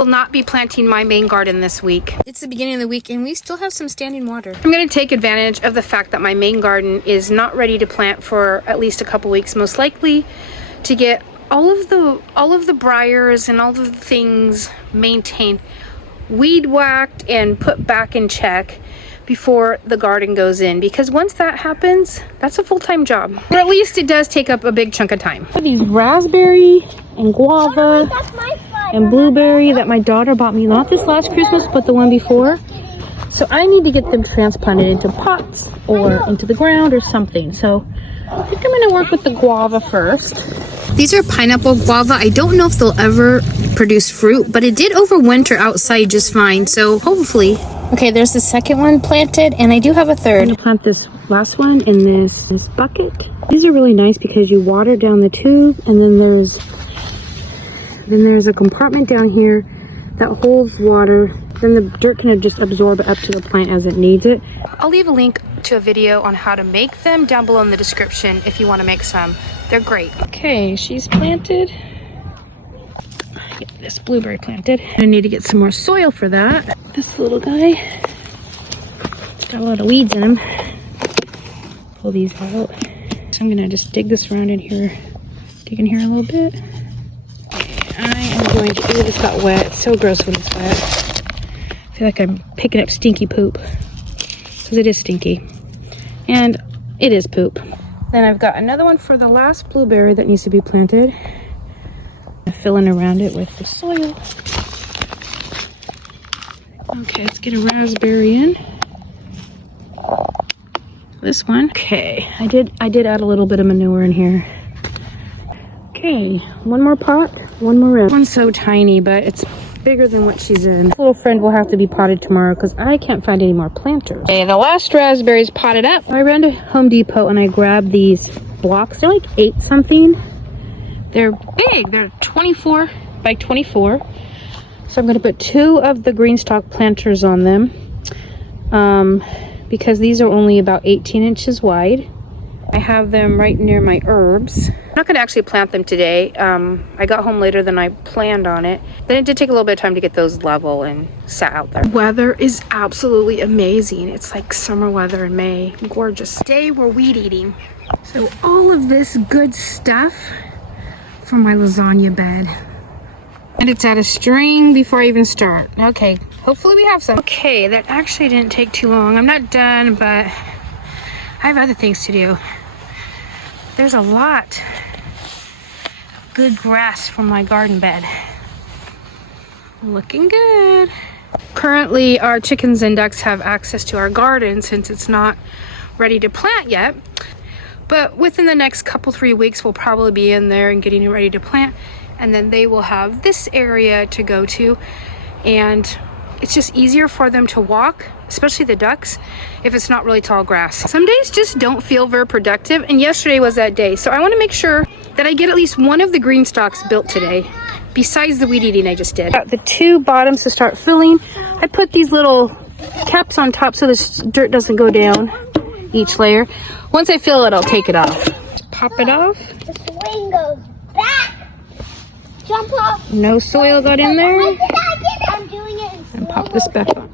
Will not be planting my main garden this week. It's the beginning of the week and we still have some standing water. I'm going to take advantage of the fact that my main garden is not ready to plant for at least a couple weeks, most likely, to get all of the briars and all of the things maintained, weed whacked and put back in check before the garden goes in, because once that happens, that's a full-time job, or at least it does take up a big chunk of time. These raspberry and guava and blueberry that my daughter bought me, not this last Christmas but the one before, so I need to get them transplanted into pots or into the ground or something. So I think I'm going to work with the guava first. These are pineapple guava. I don't know if they'll ever produce fruit, but it did overwinter outside just fine, so hopefully. Okay, there's the second one planted, and I do have a third. I'm gonna plant this last one in this bucket. These are really nice because you water down the tube, and then there's a compartment down here that holds water. Then the dirt can just absorb it up to the plant as it needs it. I'll leave a link to a video on how to make them down below in the description if you want to make some. They're great. Okay, she's planted. Get this blueberry planted. I need to get some more soil for that. This little guy, it's got a lot of weeds in him. Pull these out. So I'm gonna just dig this around in here, dig in here a little bit. I am going to, ooh, this got wet. It's so gross when it's wet. I feel like I'm picking up stinky poop, because it is stinky. And it is poop. Then I've got another one for the last blueberry that needs to be planted. I'm filling around it with the soil. Okay, let's get a raspberry in. This one. Okay, I did add a little bit of manure in here. Okay, one more pot, one more row. One's so tiny, but it's bigger than what she's in. This little friend will have to be potted tomorrow because I can't find any more planters. Okay, the last raspberry's potted up. I ran to Home Depot and I grabbed these blocks. They're like 8 something. They're big. They're 24 by 24. So I'm going to put 2 of the Greenstalk planters on them because these are only about 18 inches wide. I have them right near my herbs. I'm not going to actually plant them today. I got home later than I planned on it. Then it did take a little bit of time to get those level and sat out there. Weather is absolutely amazing. It's like summer weather in May. Gorgeous. Today we're weed eating. So all of this good stuff from my lasagna bed. And it's out of string before I even start. Okay, hopefully we have some. Okay, that actually didn't take too long. I'm not done, but I have other things to do. There's a lot of good grass from my garden bed. Looking good. Currently, our chickens and ducks have access to our garden since it's not ready to plant yet. But within the next couple, 3 weeks, we'll probably be in there and getting it ready to plant. And then they will have this area to go to. And it's just easier for them to walk, especially the ducks, if it's not really tall grass. Some days just don't feel very productive, and yesterday was that day. So I want to make sure that I get at least one of the Greenstalks built today, besides the weed eating I just did. Got the 2 bottoms to start filling. I put these little caps on top so this dirt doesn't go down each layer. Once I fill it, I'll take it off. Pop it off. The swing goes back. Jump off. No soil got in there. I'm doing it. And pop this back on.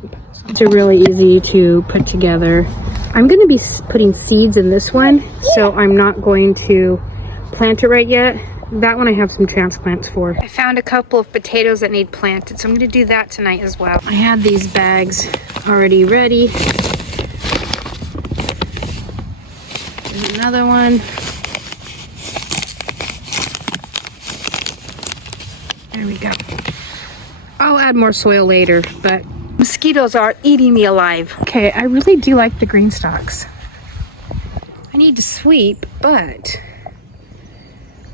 They're really easy to put together. I'm going to be putting seeds in this one, so I'm not going to plant it right yet. That one I have some transplants for. I found a couple of potatoes that need planted, so I'm going to do that tonight as well. I had these bags already ready. There's another one. There we go. I'll add more soil later, but mosquitoes are eating me alive. Okay, I really do like the Greenstalks. I need to sweep, but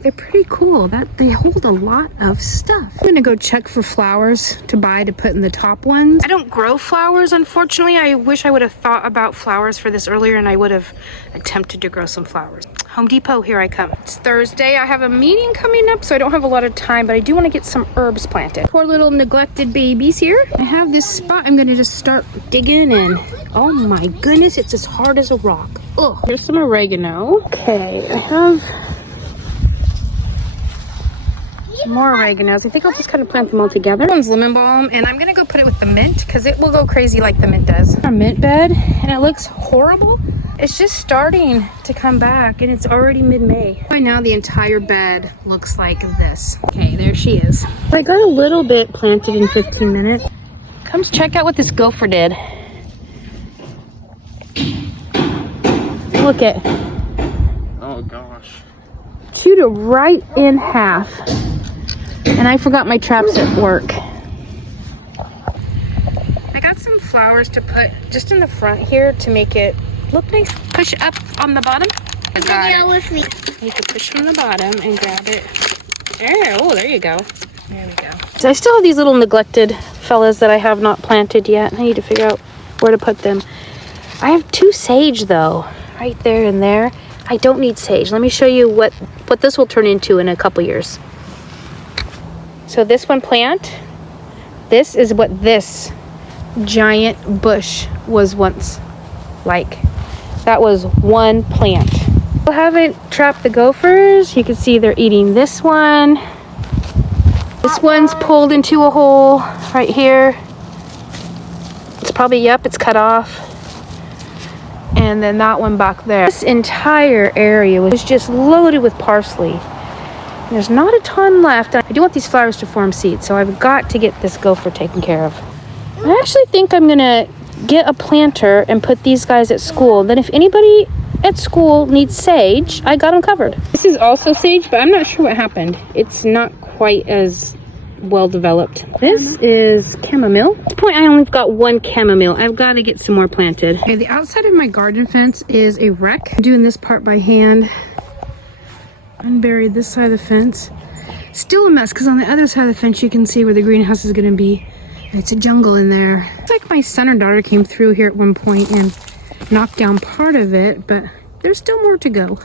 they're pretty cool. That they hold a lot of stuff. I'm gonna go check for flowers to buy to put in the top ones. I don't grow flowers, unfortunately. I wish I would have thought about flowers for this earlier and I would have attempted to grow some flowers. Home Depot, here I come. It's Thursday. I have a meeting coming up, so I don't have a lot of time, but I do want to get some herbs planted. Poor little neglected babies here. I have this spot I'm gonna just start digging in. Oh my goodness, it's as hard as a rock. Ugh. Here's some oregano. Okay, I have More oreganos. I think I'll just kind of plant them all together. This one's lemon balm, and I'm gonna go put it with the mint because it will go crazy like the mint does. Our mint bed, and it looks horrible. It's just starting to come back, and it's already mid-May. By now, the entire bed looks like this. Okay, there she is. I got a little bit planted in 15 minutes. Come check out what this gopher did. Look at. Oh gosh. Chewed it right in half. And I forgot my traps at work. I got some flowers to put just in the front here to make it look nice. Push up on the bottom. I got it. With me. You can push from the bottom and grab it. There, oh, there you go. There we go. So I still have these little neglected fellas that I have not planted yet. I need to figure out where to put them. I have 2 sage though, right there and there. I don't need sage. Let me show you what this will turn into in a couple years. So this one plant, this is what this giant bush was once like. That was one plant. I haven't trapped the gophers. You can see they're eating this one. This one's pulled into a hole right here. It's probably, yep, it's cut off. And then that one back there. This entire area was just loaded with parsley. There's not a ton left. I do want these flowers to form seeds, so I've got to get this gopher taken care of. I actually think I'm gonna get a planter and put these guys at school. Then if anybody at school needs sage, I got them covered. This is also sage, but I'm not sure what happened. It's not quite as well developed. This is chamomile. At this point, I only got 1 chamomile. I've got to get some more planted. Okay, the outside of my garden fence is a wreck. I'm doing this part by hand. Unburied this side of the fence. Still a mess because on the other side of the fence you can see where the greenhouse is going to be. It's a jungle in there. It's like my son or daughter came through here at one point and knocked down part of it, but there's still more to go.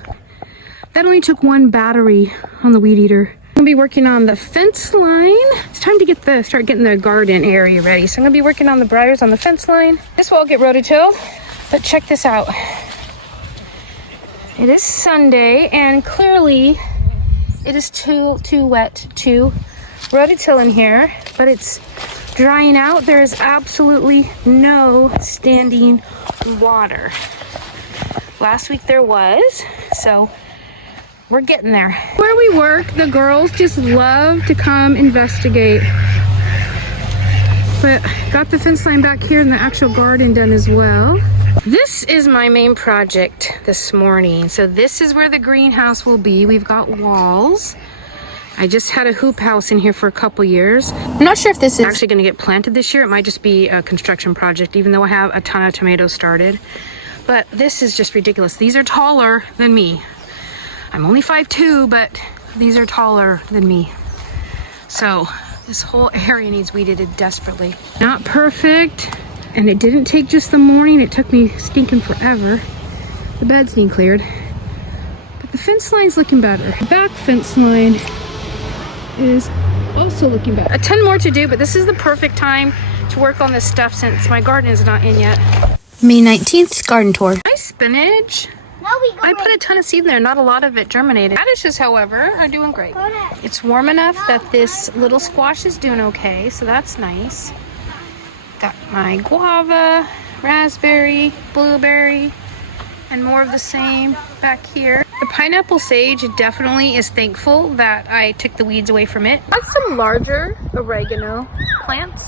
That only took 1 battery on the weed eater. I'm gonna be working on the fence line. It's time to start getting the garden area ready. So I'm gonna be working on the briars on the fence line. This will all get rototilled, but check this out. It is Sunday, and clearly it is too wet to rototill in here, but it's drying out. There is absolutely no standing water. Last week there was, so we're getting there. Where we work, the girls just love to come investigate. But got the fence line back here and the actual garden done as well. This is my main project this morning. So this is where the greenhouse will be. We've got walls. I just had a hoop house in here for a couple years. I'm not sure if this is actually going to get planted this year. It might just be a construction project, even though I have a ton of tomatoes started. But this is just ridiculous. These are taller than me. I'm only 5'2", but these are taller than me. So this whole area needs weeded desperately. Not perfect, and it didn't take just the morning. It took me stinking forever. The beds need cleared. But the fence line's looking better. The back fence line is also looking better. A ton more to do, but this is the perfect time to work on this stuff since my garden is not in yet. May 19th, garden tour. Nice spinach. I put a ton of seed in there, not a lot of it germinated. Radishes, however, are doing great. It's warm enough that this little squash is doing okay, so that's nice. Got my guava, raspberry, blueberry, and more of the same back here. The pineapple sage definitely is thankful that I took the weeds away from it. Got some larger oregano plants,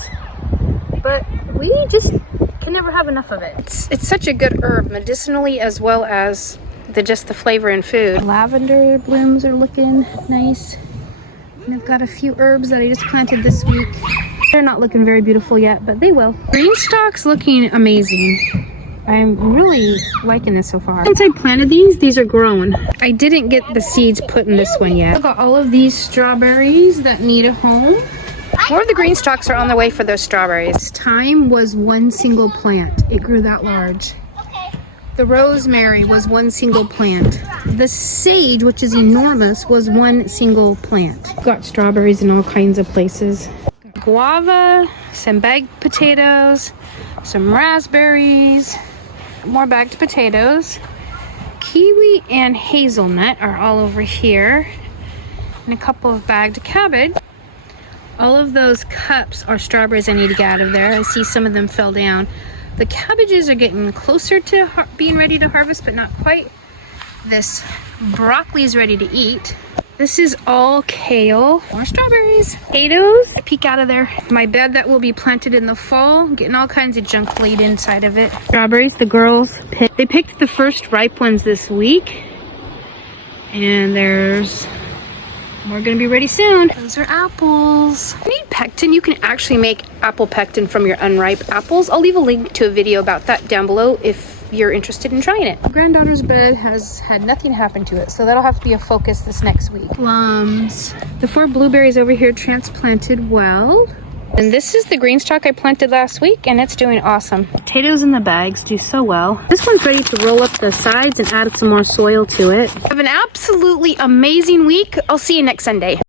but we just can never have enough of it. It's such a good herb medicinally as well as just the flavor in food. Lavender blooms are looking nice. And I've got a few herbs that I just planted this week. They're not looking very beautiful yet, but they will. Greenstalk's looking amazing. I'm really liking this so far. Since I planted these are grown. I didn't get the seeds put in this one yet. I've got all of these strawberries that need a home. More of the Greenstalks are on the way for those strawberries. Thyme was 1 single plant. It grew that large. The rosemary was 1 single plant. The sage, which is enormous, was 1 single plant. Got strawberries in all kinds of places. Guava, some bagged potatoes, some raspberries, more bagged potatoes. Kiwi and hazelnut are all over here. and a couple of bagged cabbage. All of those cups are strawberries I need to get out of there. I see some of them fell down. The cabbages are getting closer to being ready to harvest, but not quite. This broccoli is ready to eat. This is all kale. More strawberries. Potatoes. I peek out of there. My bed that will be planted in the fall. Getting all kinds of junk laid inside of it. Strawberries, the girls picked. They picked the first ripe ones this week. And there's more gonna be ready soon. Those are apples. If you need pectin, you can actually make apple pectin from your unripe apples. I'll leave a link to a video about that down below if you're interested in trying it. My granddaughter's bed has had nothing happen to it, so that'll have to be a focus this next week. Plums. The 4 blueberries over here transplanted well. And this is the Greenstalk I planted last week, and it's doing awesome. Potatoes in the bags do so well. This one's ready to roll up the sides and add some more soil to it. Have an absolutely amazing week. I'll see you next Sunday.